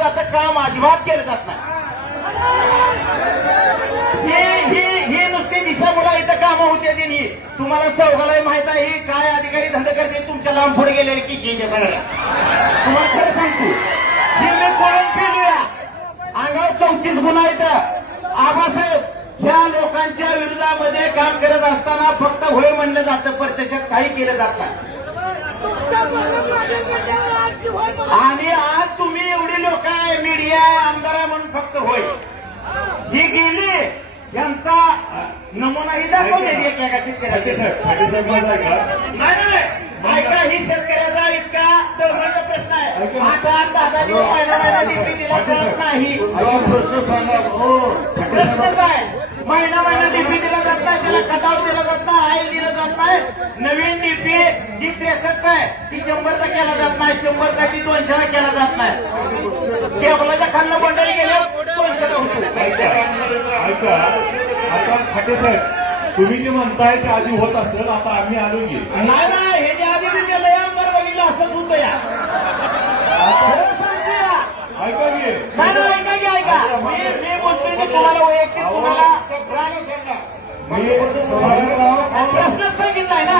जातं काम अजिबात केलं जात नाही. ही नुसती दिशामुळं इथं कामं होते ती ही तुम्हाला चौघालाही माहीत आहे ही काय अधिकारी धंदा करते तुमच्या लांब पुढे गेलेले की जिंगे सगळ्या तुम्हाला खरं सांगतो ही मी फिरूया अंगावर चौतीस गुन्हा इथं. आबासाहेब ह्या लोकांच्या विरोधामध्ये काम करत असताना फक्त होय म्हणलं जातं प्रत्यक्षात काही केलं जात नाही. आणि आज तुम्ही एवढी लोक आहे मीडिया आमदार आहे म्हणून फक्त होय. ही गेली यांचा नमुनाही दाखवले एका शेतकऱ्याचे ऐका ही शेतकऱ्याचा इतका दौराचा प्रश्न आहे. आता दिवस महिना डीपी दिला जात नाही. प्रश्न हो. प्रश्नच आहे महिना महिना डीपी दिला जात नाही त्याला कटाव दिला जात नाही आईल दिला जात नाही. नवीन डीपी जी त्रेसष्ट आहे ती शंभरचा केला जात नाही शंभरचा ती दोनशेला केला जात नाही. गेलं दोनशेला होतो ऐका आता फाटे साहेब तुम्ही जे म्हणताय ते आधी होत असेल आता आम्ही आलो की. नाही नाही हे जे आधी केलं आमदार बघितलं असंच होतं या. ऐका की. नाही नाही ऐका की ऐका. मी मी बोलतोय की तुम्हाला वैयक्तिक तुम्हाला. मी प्रश्नच सांगितलाय ना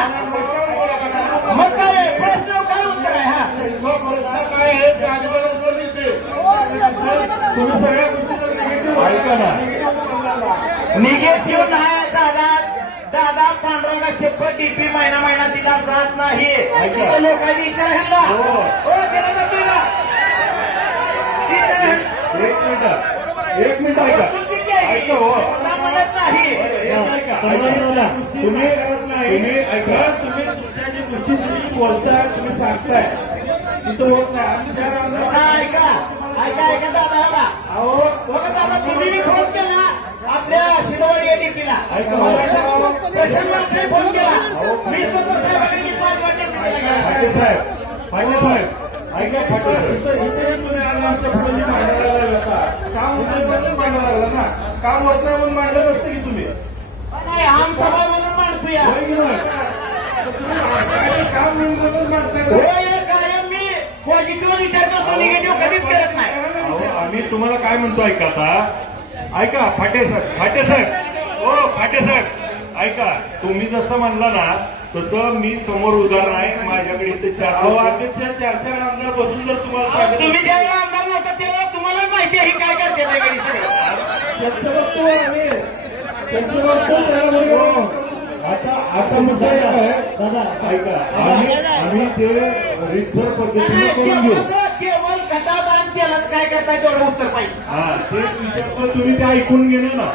मग काय आहे? प्रश्न काय उत्तर आहे हा प्रश्न काय आहे ते आजूबाजूला उत्तर दिसते. तुम्ही सगळ्या गोष्टीचं negative ऐका ना. निगेटिव्ह नाही दादा. दादा पांडुरंगा शेप्पट डीपी महिना महिना दिला जात नाही. लोकांनी विचार ह्यांना हो. हो दिला ना. एक मिनिट. एक मिनिट ऐका. ही. ऐका हो. म्हणत नाही. तुम्ही तुम्ही ऐका. तुम्ही दुसऱ्याची गोष्टी तुम्ही बोलताय तुम्ही सांगताय. तिथं होत नाही. आम्ही त्या रांगा- ऐका. ऐका ऐका दादा बघा अहो बघा दादा तुम्ही फोन केला. आपल्या शिरवळ एडीपीला ऐका. प्रशासनाने फोन केला. मी स्वतः साहेबांनी पाच वाटे केला. फाटे साहेब फाटे साहेब ऐका फाटे साहेब. इथं इथे तुम्ही आला आमच्या पुढे जे मांडायला लागला होता काम होतं म्हणून मांडायला लागला ना. काम होत नाही म्हणून मांडलं नसतं की तुम्ही? नाही आम सभा म्हणून मांडतो या होय की नाही? तर तुम्ही आमच्याकडे काम नाही म्हणून मांडताय ना? होय विचार करतो निगेटिव्ह कधीच करत नाही. आम्ही तुम्हाला काय म्हणतो ऐका आता. ऐका फाटे साहेब फाटे साहेब हो फाटे साहेब ऐका तुम्ही जसं म्हणला ना तसं मी समोर उदाहरण आहे. माझ्याकडे इथे चार अहो अध्यक्ष चार चार आमदार बसून जर तुम्हाला सांगितलं तुम्ही ज्यावेळेला आमदार नव्हता तेव्हा तुम्हाला माहिती आहे ही काय करते ते सगळं त्यांचं त्यांचं. आता आता मुद्दा काय दादा ऐका आम्ही आम्ही ते रितसर पद्धतीने करून घेऊ केवळ खटाव दान केलं काय करताय तेवढं उत्तर पाहिजे हा तेच विचारतो तुम्ही ते ऐकून घेणं ना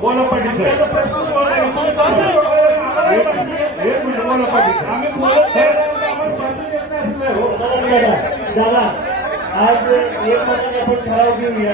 बोला पाटील साहेब एक एक मिनिट बोला पाटील. आम्ही बोलत हो. दादा आज एक महिन्याने आपण ठराव घेऊया